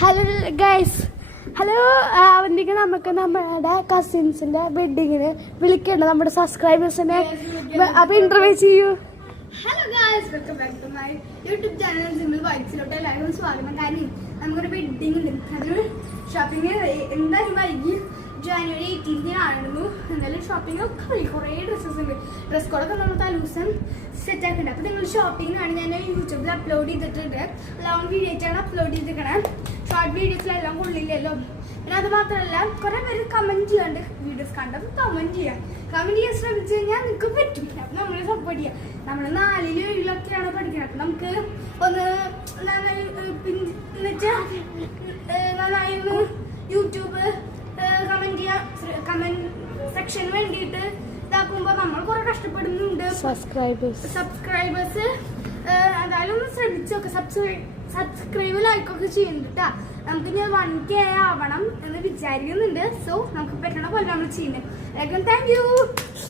Hello guys, hello. അവന്തിക്ക് നമുക്ക് നമ്മുടെ കസിൻസിന്റെ വെഡിങ്ങിന് വിളിക്കണ്ട നമ്മുടെ സബ്സ്ക്രൈബേഴ്സിനെ. അപ്പൊ ഇന്റർവ്യൂ ചെയ്യൂ. Hello guys, welcome back to my YouTube channel simple വൈബ്സിലോട്ട് എല്ലാവർക്കും സ്വാഗതം. കാര്യം നമുക്കൊരു വെഡിങ് ഉണ്ട്, അതൊരു ഷോപ്പിംഗ് എന്തായാലും വൈകി ജനുവരി 18 ആയിരുന്നു. എന്തായാലും ഷോപ്പിംഗ് ഒക്കെ വൈകി, കുറേ ഡ്രസ്സസ് ഉണ്ട്. ഡ്രസ് കോഡൊക്കെ നമ്മൾ തലൂസം സെറ്റ് ആക്കുന്നുണ്ട്. അപ്പോൾ നിങ്ങൾ ഷോപ്പിംഗാണ് ഞാൻ യൂട്യൂബിൽ അപ്ലോഡ് ചെയ്തിട്ടുണ്ട്. ലോങ് വീഡിയോസാണ് അപ്ലോഡ് ചെയ്തിരിക്കണേ. ഷോർട്ട് വീഡിയോസിലെല്ലാം കൊള്ളില്ലല്ലോ. പിന്നെ അത് മാത്രമല്ല, കുറേ പേര് കമൻറ്റ് ചെയ്യാണ്ട് വീഡിയോസ് കണ്ടപ്പോൾ കമൻറ്റ് ചെയ്യാൻ ശ്രമിച്ചു കഴിഞ്ഞാൽ നിങ്ങൾക്ക് പറ്റും. അപ്പം നമ്മളെ സപ്പോർട്ട് ചെയ്യാം. നമ്മൾ 4ലും 7ലൊക്കെയാണ് പഠിക്കുന്നത്. അപ്പം നമുക്ക് ഒന്ന് നന്നായി ഒന്ന് യൂട്യൂബ് കമന്റ് സെക്ഷന് വേണ്ടിയിട്ട് ഇതാക്കുമ്പോൾ നമ്മൾ കുറെ കഷ്ടപ്പെടുന്നുണ്ട്. സബ്സ്ക്രൈബേഴ്സ് എന്തായാലും ഒന്ന് ശ്രമിച്ചൊക്കെ സബ്സ്ക്രൈബ് ലൈക്കൊക്കെ ചെയ്യുന്നുണ്ട് കേട്ടോ. നമുക്ക് ഇനി 1K ആവണം എന്ന് വിചാരിക്കുന്നുണ്ട്. സോ നമുക്ക് പറ്റണ പോലെ നമ്മൾ ചെയ്യുന്നത്. Thank you.